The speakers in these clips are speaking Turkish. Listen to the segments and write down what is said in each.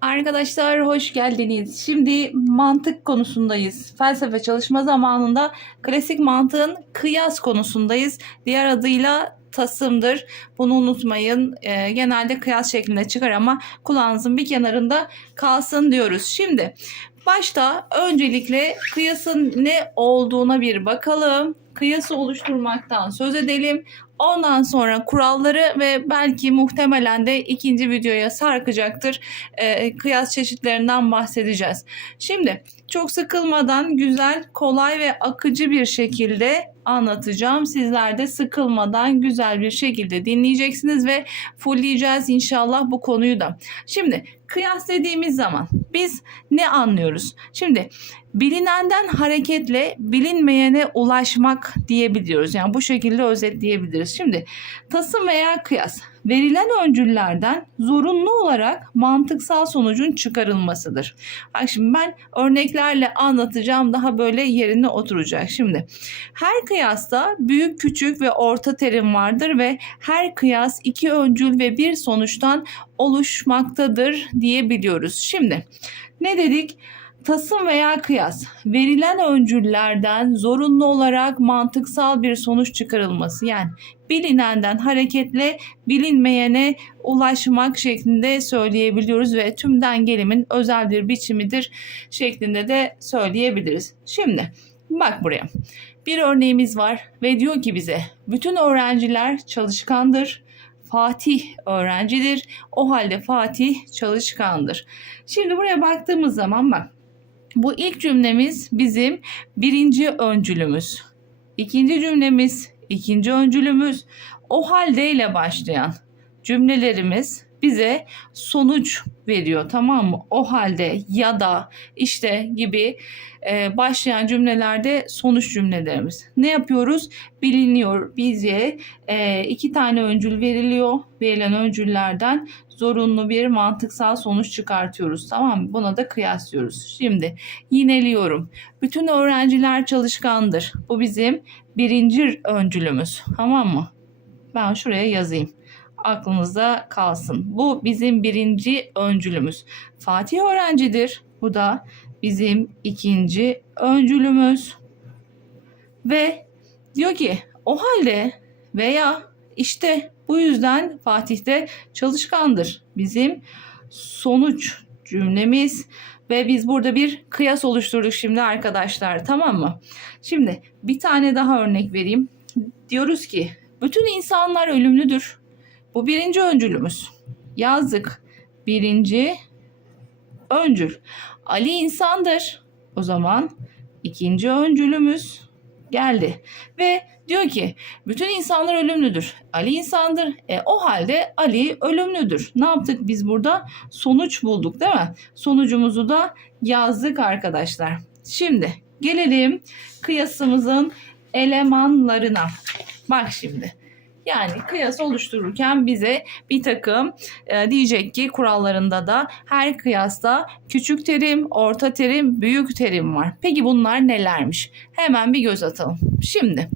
Arkadaşlar hoş geldiniz. Şimdi mantık konusundayız. Felsefe çalışma zamanında klasik mantığın kıyas konusundayız. Diğer adıyla tasımdır. Bunu unutmayın. Ee, genelde kıyas şeklinde çıkar ama kulağınızın bir kenarında kalsın diyoruz. Şimdi başta öncelikle kıyasın ne olduğuna bir bakalım. Kıyası oluşturmaktan söz edelim. Ondan sonra kuralları ve belki muhtemelen de ikinci videoya sarkacaktır. Ee, kıyas çeşitlerinden bahsedeceğiz. Şimdi çok sıkılmadan güzel, kolay ve akıcı bir şekilde anlatacağım. Sizler de sıkılmadan güzel bir şekilde dinleyeceksiniz ve fullleyeceğiz inşallah bu konuyu da. Şimdi kıyas dediğimiz zaman biz ne anlıyoruz? Şimdi bilinenden hareketle bilinmeyene ulaşmak diyebiliyoruz. Yani bu şekilde özetleyebiliriz. Şimdi tasım veya kıyas verilen öncüllerden zorunlu olarak mantıksal sonucun çıkarılmasıdır. Bak şimdi ben örneklerle anlatacağım daha böyle yerine oturacak. Şimdi her kıyasta büyük, küçük ve orta terim vardır ve her kıyas iki öncül ve bir sonuçtan oluşmaktadır diyebiliyoruz. Şimdi ne dedik? Tasım veya kıyas verilen öncüllerden zorunlu olarak mantıksal bir sonuç çıkarılması yani bilinenden hareketle bilinmeyene ulaşmak şeklinde söyleyebiliyoruz ve tümden gelimin özel bir biçimidir şeklinde de söyleyebiliriz. Şimdi bak buraya bir örneğimiz var ve diyor ki bize bütün öğrenciler çalışkandır. Fatih öğrencidir. O halde Fatih çalışkandır. Şimdi buraya baktığımız zaman bak bu ilk cümlemiz bizim birinci öncülümüz. İkinci cümlemiz ikinci öncülümüz. O halde ile başlayan cümlelerimiz bize sonuç veriyor tamam mı? O halde ya da işte gibi e, başlayan cümlelerde sonuç cümlelerimiz. Ne yapıyoruz? Biliniyor bize e, iki tane öncül veriliyor. Verilen öncüllerden zorunlu bir mantıksal sonuç çıkartıyoruz. Tamam mı? Buna da kıyaslıyoruz. Şimdi yineliyorum. Bütün öğrenciler çalışkandır. Bu bizim birinci öncülümüz. Tamam mı? Ben şuraya yazayım. Aklınızda kalsın. Bu bizim birinci öncülümüz. Fatih öğrencidir. Bu da bizim ikinci öncülümüz. Ve diyor ki o halde veya işte bu yüzden Fatih de çalışkandır. Bizim sonuç cümlemiz ve biz burada bir kıyas oluşturduk şimdi arkadaşlar tamam mı? Şimdi bir tane daha örnek vereyim. Diyoruz ki bütün insanlar ölümlüdür. Bu birinci öncülümüz. Yazdık. Birinci öncül. Ali insandır. O zaman ikinci öncülümüz geldi. Ve diyor ki bütün insanlar ölümlüdür. Ali insandır. E, o halde Ali ölümlüdür. Ne yaptık biz burada? Sonuç bulduk değil mi? Sonucumuzu da yazdık arkadaşlar. Şimdi gelelim kıyasımızın elemanlarına. Bak şimdi. Yani kıyas oluştururken bize bir takım e, diyecek ki kurallarında da her kıyasta küçük terim, orta terim, büyük terim var. Peki bunlar nelermiş? Hemen bir göz atalım. Şimdi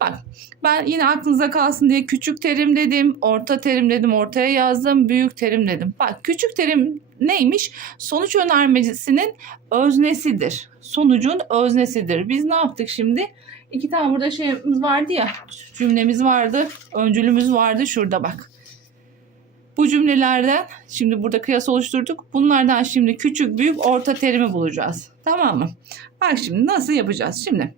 bak ben yine aklınıza kalsın diye küçük terim dedim, orta terim dedim, ortaya yazdım, büyük terim dedim. Bak küçük terim neymiş? Sonuç önermesinin öznesidir. Sonucun öznesidir. Biz ne yaptık şimdi? İki tane burada şeyimiz vardı ya cümlemiz vardı. Öncülümüz vardı şurada bak. Bu cümlelerden şimdi burada kıyas oluşturduk. Bunlardan şimdi küçük, büyük, orta terimi bulacağız. Tamam mı? Bak şimdi nasıl yapacağız? Şimdi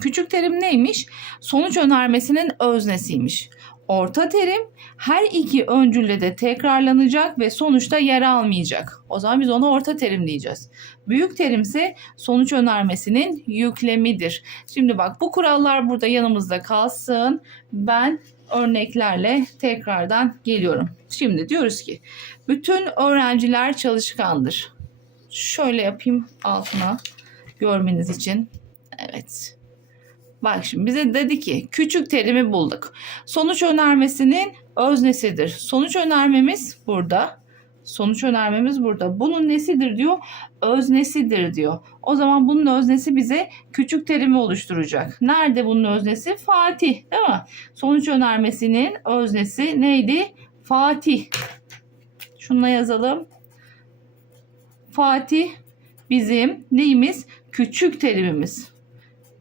küçük terim neymiş? Sonuç önermesinin öznesiymiş. Orta terim her iki öncülle de tekrarlanacak ve sonuçta yer almayacak. O zaman biz ona orta terim diyeceğiz. Büyük terim ise sonuç önermesinin yüklemidir. Şimdi bak bu kurallar burada yanımızda kalsın. Ben örneklerle tekrardan geliyorum. Şimdi diyoruz ki bütün öğrenciler çalışkandır. Şöyle yapayım altına görmeniz için. Evet. Bak şimdi bize dedi ki küçük terimi bulduk. Sonuç önermesinin öznesidir. Sonuç önermemiz burada. Sonuç önermemiz burada. Bunun nesidir diyor? Öznesidir diyor. O zaman bunun öznesi bize küçük terimi oluşturacak. Nerede bunun öznesi? Fatih değil mi? Sonuç önermesinin öznesi neydi? Fatih. Şununla yazalım. Fatih bizim neyimiz? Küçük terimimiz.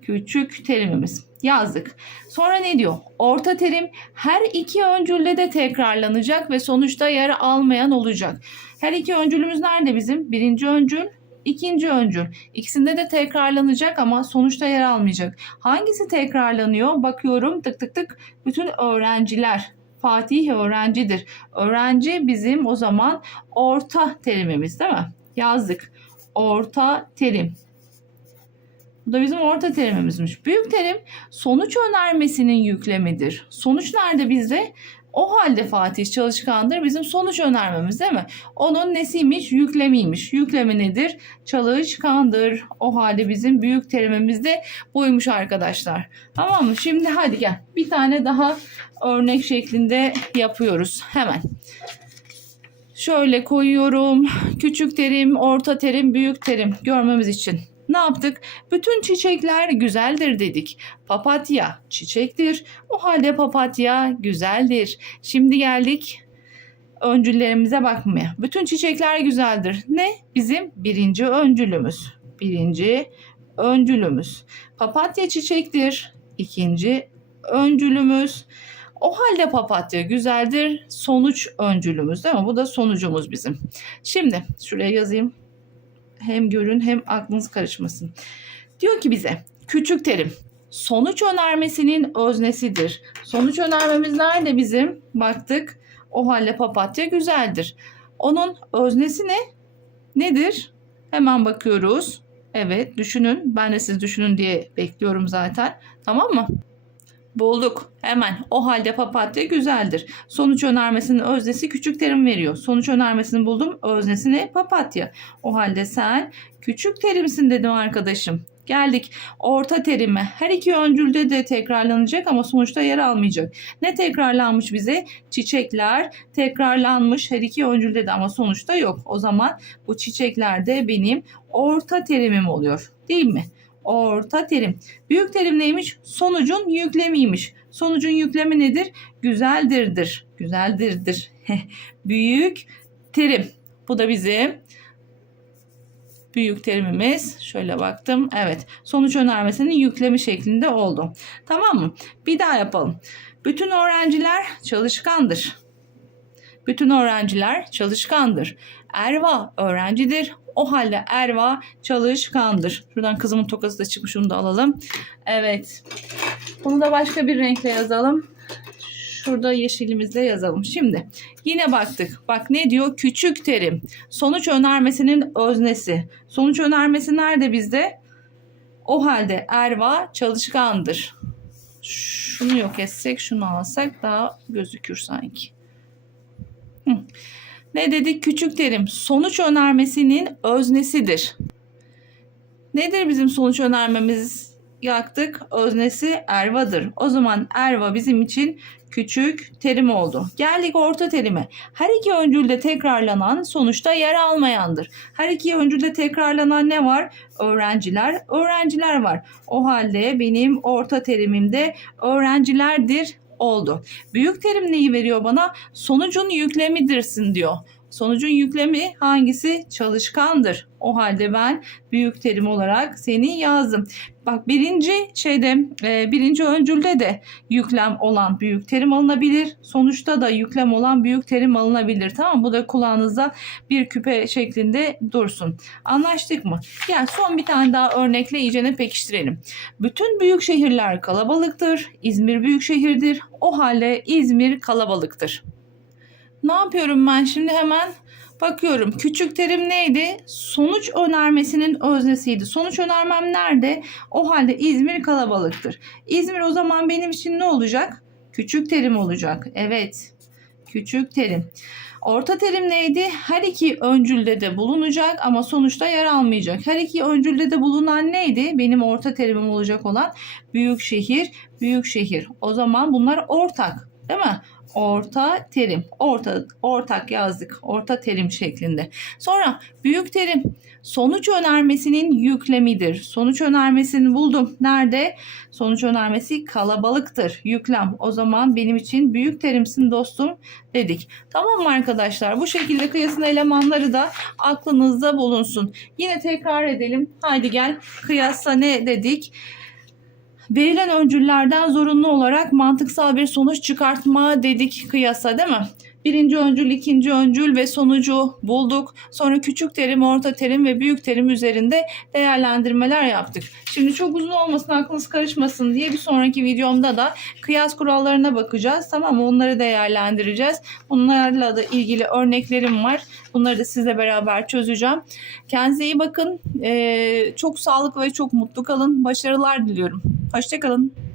Küçük terimimiz. Yazdık. Sonra ne diyor? Orta terim her iki öncülde de tekrarlanacak ve sonuçta yer almayan olacak. Her iki öncülümüz nerede bizim? Birinci öncül, ikinci öncül. İkisinde de tekrarlanacak ama sonuçta yer almayacak. Hangisi tekrarlanıyor? Bakıyorum tık tık tık. Bütün öğrenciler. Fatih öğrencidir. Öğrenci bizim o zaman orta terimimiz değil mi? Yazdık. Orta terim. Bu da bizim orta terimimizmiş. Büyük terim sonuç önermesinin yüklemidir. Sonuç nerede bizde? O halde Fatih çalışkandır. Bizim sonuç önermemiz değil mi? Onun nesiymiş? Yüklemiymiş. Yüklemi nedir? Çalışkandır. O halde bizim büyük terimimiz de buymuş arkadaşlar. Tamam mı? Şimdi hadi gel. Bir tane daha örnek şeklinde yapıyoruz. Hemen. Şöyle koyuyorum. Küçük terim, orta terim, büyük terim görmemiz için. Ne yaptık? Bütün çiçekler güzeldir dedik. Papatya çiçektir. O halde papatya güzeldir. Şimdi geldik öncüllerimize bakmaya. Bütün çiçekler güzeldir. Ne? Bizim birinci öncülümüz. Birinci öncülümüz. Papatya çiçektir. İkinci öncülümüz. O halde papatya güzeldir. Sonuç öncülümüz değil mi? Bu da sonucumuz bizim. Şimdi şuraya yazayım. Hem görün hem aklınız karışmasın. Diyor ki bize küçük terim sonuç önermesinin öznesidir. Sonuç önermemiz nerede bizim? Baktık. O halde papatya güzeldir. Onun öznesi ne? Nedir? Hemen bakıyoruz. Evet düşünün. Ben de siz düşünün diye bekliyorum zaten. Tamam mı? Bulduk. Hemen. O halde papatya güzeldir. Sonuç önermesinin öznesi küçük terim veriyor. Sonuç önermesini buldum. Öznesi ne? Papatya. O halde sen küçük terimsin dedim arkadaşım. Geldik orta terime. Her iki öncülde de tekrarlanacak ama sonuçta yer almayacak. Ne tekrarlanmış bize? Çiçekler tekrarlanmış her iki öncülde de ama sonuçta yok. O zaman bu çiçekler de benim orta terimim oluyor. Değil mi? Orta terim. Büyük terim neymiş? Sonucun yüklemiymiş. Sonucun yüklemi nedir? Güzeldirdir. Güzeldirdir. Büyük terim. Bu da bizim büyük terimimiz. Şöyle baktım. Evet. Sonuç önermesinin yüklemi şeklinde oldu. Tamam mı? Bir daha yapalım. Bütün öğrenciler çalışkandır. Bütün öğrenciler çalışkandır. Erva öğrencidir. O halde Erva çalışkandır. Şuradan kızımın tokası da çıkmış onu da alalım. Evet. Bunu da başka bir renkle yazalım. Şurada yeşilimizle yazalım. Şimdi yine baktık. Bak ne diyor? Küçük terim. Sonuç önermesinin öznesi. Sonuç önermesi nerede bizde? O halde Erva çalışkandır. Şunu yok etsek, şunu alsak daha gözükür sanki. Ne dedik? Küçük terim sonuç önermesinin öznesidir. Nedir bizim sonuç önermemiz? Yaktık. Öznesi ervadır. O zaman erva bizim için küçük terim oldu. Geldik orta terime. Her iki öncülde tekrarlanan sonuçta yer almayandır. Her iki öncülde tekrarlanan ne var? Öğrenciler, öğrenciler var. O halde benim orta terimimde öğrencilerdir oldu. Büyük terim neyi veriyor bana? Sonucun yüklemidirsin diyor. Sonucun yüklemi hangisi? Çalışkandır. O halde ben büyük terim olarak seni yazdım. Bak birinci şeyde e, birinci öncülde de yüklem olan büyük terim alınabilir. Sonuçta da yüklem olan büyük terim alınabilir. Tamam Bu da kulağınızda bir küpe şeklinde dursun. Anlaştık mı? Gel son bir tane daha örnekle iyicene pekiştirelim. Bütün büyük şehirler kalabalıktır. İzmir büyük şehirdir. O halde İzmir kalabalıktır. Ne yapıyorum ben şimdi hemen bakıyorum. Küçük terim neydi? Sonuç önermesinin öznesiydi. Sonuç önermem nerede? O halde İzmir kalabalıktır. İzmir o zaman benim için ne olacak? Küçük terim olacak. Evet. Küçük terim. Orta terim neydi? Her iki öncülde de bulunacak ama sonuçta yer almayacak. Her iki öncülde de bulunan neydi? Benim orta terimim olacak olan büyük şehir, büyük şehir. O zaman bunlar ortak, değil mi? Orta terim. Orta ortak yazdık. Orta terim şeklinde. Sonra büyük terim sonuç önermesinin yüklemidir. Sonuç önermesini buldum. Nerede? Sonuç önermesi kalabalıktır. Yüklem. O zaman benim için büyük terimsin dostum dedik. Tamam mı arkadaşlar? Bu şekilde kıyasın elemanları da aklınızda bulunsun. Yine tekrar edelim. Haydi gel kıyasla ne dedik? Verilen öncüllerden zorunlu olarak mantıksal bir sonuç çıkartma dedik kıyasa değil mi? Birinci öncül, ikinci öncül ve sonucu bulduk. Sonra küçük terim, orta terim ve büyük terim üzerinde değerlendirmeler yaptık. Şimdi çok uzun olmasın, aklınız karışmasın diye bir sonraki videomda da kıyas kurallarına bakacağız. Tamam mı? Onları değerlendireceğiz. Bunlarla da ilgili örneklerim var. Bunları da sizle beraber çözeceğim. Kendinize iyi bakın. Ee, çok sağlıklı ve çok mutlu kalın. Başarılar diliyorum. Hoşçakalın.